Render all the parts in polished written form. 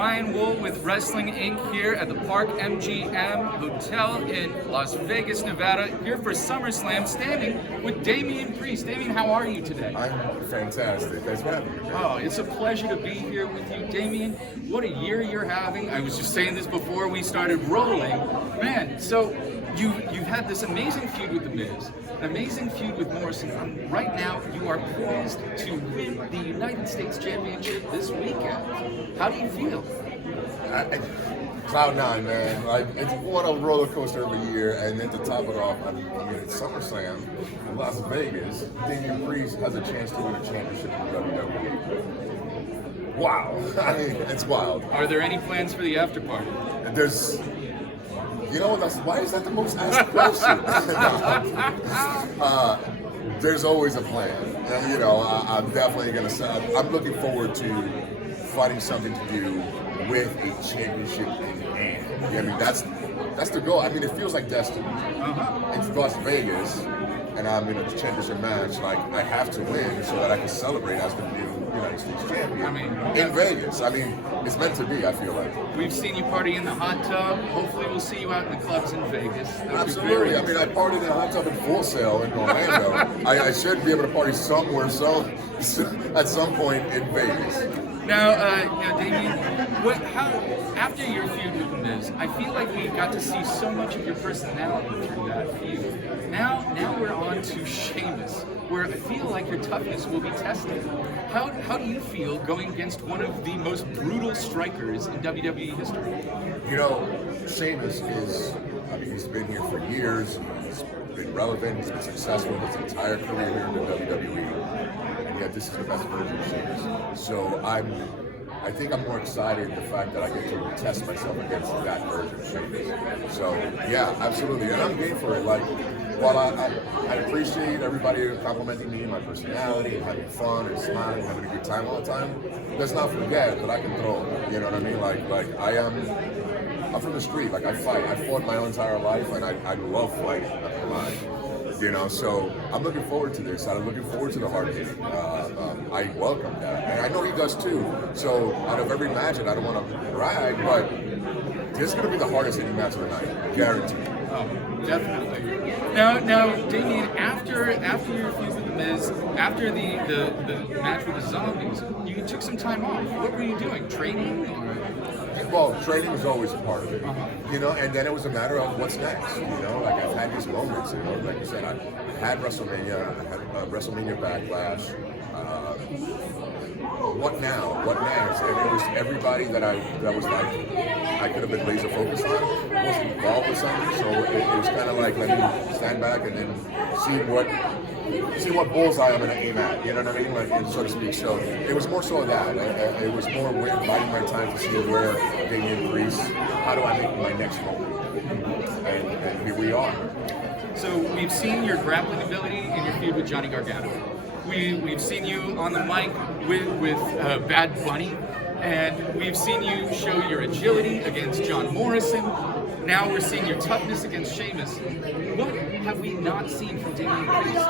Ryan Wool with Wrestling Inc. here at the Park MGM Hotel in Las Vegas, Nevada, here for SummerSlam, standing with Damian Priest. Damian, how are you today? I'm fantastic. Thanks for having me. Oh, it's a pleasure to be here with you, Damian. What a year you're having. I was just saying this before we started rolling. Man, so you've had this amazing feud with The Miz, an amazing feud with Morrison. Right now, you are poised to win the United States Championship this weekend. How do you feel? Cloud nine, man. Like, it's what a roller coaster of a year, and then to top it off, I mean, it's SummerSlam in Las Vegas. Damian Priest has a chance to win a championship in WWE. Wow, I mean, it's wild. Are there any plans for the after party? There's, why is that the most asked question? There's always a plan. And, I'm definitely gonna say, I'm looking forward to finding something to do with a championship in hand. I mean, that's the goal. I mean, it feels like destiny. It's Las Vegas, and I'm in a championship match. Like, I have to win so that I can celebrate as the new United States champion in Vegas. I mean, it's meant to be, I feel like. We've seen you party in the hot tub. Hopefully we'll see you out in the clubs in Vegas. Absolutely. I mean, I partied in a hot tub in Full Sail in Orlando. I should be able to party somewhere at some point in Vegas. Now, Damian, after your feud with The Miz, I feel like we got to see so much of your personality through that feud. Now we're on to Sheamus, where I feel like your toughness will be tested. How do you feel going against one of the most brutal strikers in WWE history? Sheamus he's been here for years. He's been relevant. He's been successful his entire career here in the WWE. Yeah, this is the best version of Sheamus. So I think I'm more excited the fact that I get to test myself against that version of Sheamus. So yeah, absolutely, and I'm game for it. Like, while I appreciate everybody complimenting me and my personality and having fun and smiling, having a good time all the time, let's not forget that I can throw. You know what I mean? Like I'm from the street. Like, I fight. I fought my entire life, and I love fighting. I'm not gonna lie. So I'm looking forward to this. I'm looking forward to the hard hit. I welcome that, and I know he does too. So out of every match, and I don't want to brag, but this is going to be the hardest hitting match of the night, guaranteed. Oh, definitely. Now, Damian, after your feud with The Miz, after the match with the Zombies, you took some time off. What were you doing? Training? Well, training was always a part of it, and then it was a matter of what's next, like I've had these moments, like you said, I had WrestleMania, I had WrestleMania Backlash, what now, what next, and it was everybody that was like, I could have been laser focused on, wasn't involved with something, so it was kind of like, let me stand back and then see what bullseye I'm going to aim at, you know what I mean, like, so to speak. So it was more so that. It was more biding my time to see where Damian Priest, how do I make my next moment? And here we are. So we've seen your grappling ability in your feud with Johnny Gargano. We've seen you on the mic with Bad Bunny, and we've seen you show your agility against John Morrison. Now we're seeing your toughness against Sheamus. What have we not seen from Damian Priest?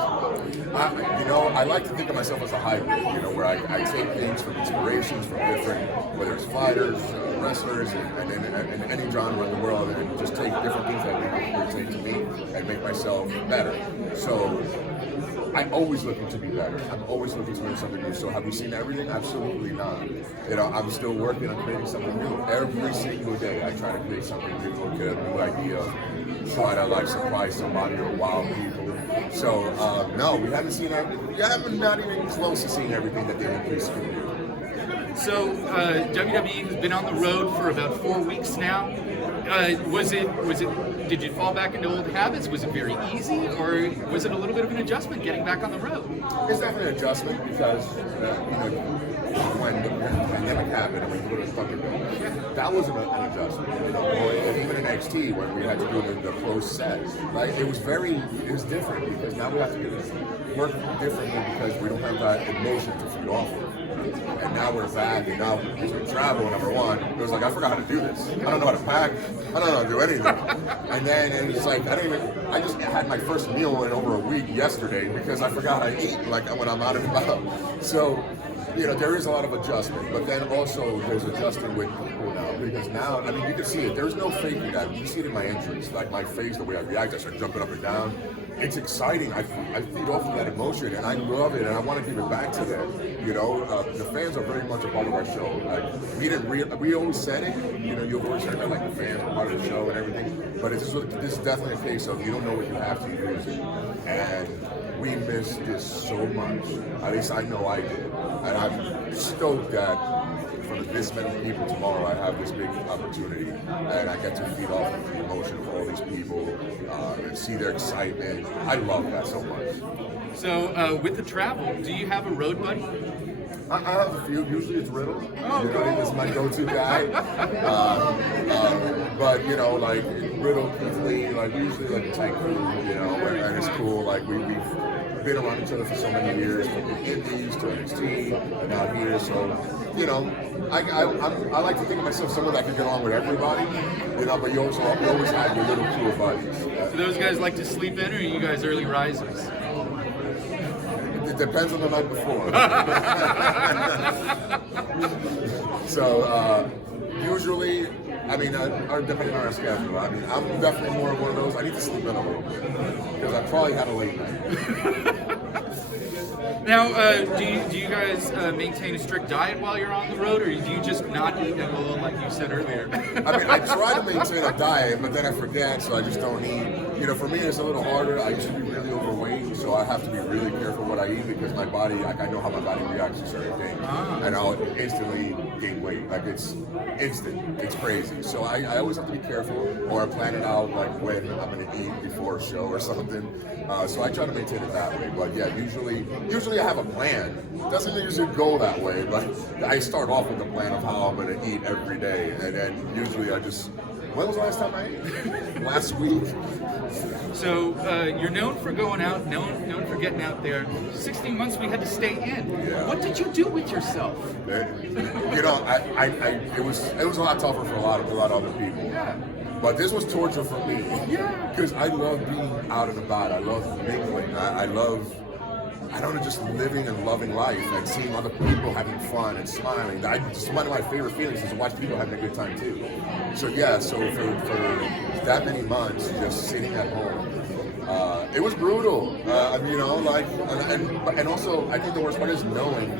I like to think of myself as a hybrid, where I take things from inspirations from different, whether it's fighters, wrestlers, and any genre in the world, and just take different things that pertain to me and make myself better. So I'm always looking to be better. I'm always looking to learn something new. So have we seen everything? Absolutely not. I'm still working on creating something new. Every single day I try to create something new or get a new idea, try to surprise somebody or wow people. So no, we haven't seen it. We haven't not even close to seeing everything that Damian Priest can do. So WWE has been on the road for about 4 weeks now. Did you fall back into old habits? Was it very easy, or was it a little bit of an adjustment getting back on the road? It's definitely an adjustment because when the pandemic happened and we put a fucking that wasn't an adjustment. Or even in NXT when we had to do the closed set, it was different because now we have to work differently because we don't have that emotion to feed off of. And now we're back, and now we're travel, number one. It was like, I forgot how to do this. I don't know how to pack. I don't know how to do anything. And it's like, I just had my first meal in over a week yesterday because I forgot how to eat, when I'm out and about. So you know, there is a lot of adjustment, but then also there's adjusting with people now, because now, I mean, you can see it. There's no faking that. You see it in my entries, like my face, the way I react, I start jumping up and down. It's exciting. I feed off of that emotion, and I love it, and I want to give it back to them. You know, the fans are very much a part of our show. We always said it. You know, you've always heard that, like, the fans are part of the show and everything. But this is definitely a case of you don't know what you have to use it, and we miss this so much. At least I know I did, and I'm stoked that for this many people tomorrow, I have this big opportunity, and I get to feed off of the emotion of all these people and see their excitement. I love that so much. So, with the travel, do you have a road buddy? I have a few. Usually it's Riddle. Oh, you know, he's my go-to guy. But you know, like Riddle, Keith Lee, like we usually like a tight crew. You know, and it's cool. Like we've been around each other for so many years, from the Indies to NXT, and now here. So, you know, I like to think of myself someone that can get along with everybody. You know, but you always have your little crew of buddies. Do those guys like to sleep in, or are you guys early risers? It depends on the night before. So usually, I mean, depending on our schedule. I mean, I'm definitely more of one of those. I need to sleep in a little bit because I probably had a late night. Now, do you guys maintain a strict diet while you're on the road, or do you just not eat at all, like you said earlier? I mean, I try to maintain a diet, but then I forget, so I just don't eat. You know, for me, it's a little harder. I used to be really overweight, so I have to be really careful what I eat because my body, like, I know how my body reacts to certain things, and I'll instantly gain weight. Like, it's instant. It's crazy. So I always have to be careful, or I plan it out, like, when I'm going to eat before a show or something. So I try to maintain it that way. But yeah, usually I have a plan. It doesn't usually go that way, but I start off with a plan of how I'm going to eat every day, and then usually I just. When was the last time I ate? Last week. So you're known for going out, known for getting out there. 16 months we had to stay in. Yeah. What did you do with yourself? You know, it was a lot tougher for a lot of other people. Yeah. But this was torture for me. Yeah. Because I love being out and about. I love mingling. I don't know, just living and loving life and seeing other people having fun and smiling. Just one of my favorite feelings is to watch people having a good time too. So yeah, so for that many months, just sitting at home, it was brutal. You know, like, and also I think the worst part is knowing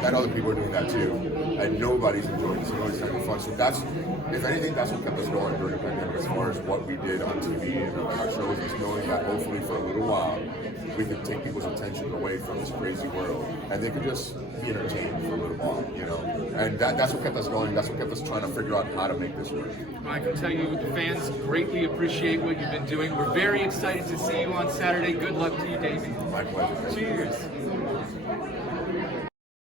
that other people are doing that too, and nobody's enjoying this, nobody's having fun. So that's, if anything, that's what kept us going during the pandemic as far as what we did on TV and our shows, is knowing that hopefully for a little while we could take people's attention away from this crazy world and they could just be entertained for a little while, you know. And that's what kept us going. That's what kept us trying to figure out how to make this work. I can tell you the fans greatly appreciate what you've been doing. We're very excited to see you on Saturday. Good luck to you, Damian. My pleasure. Cheers.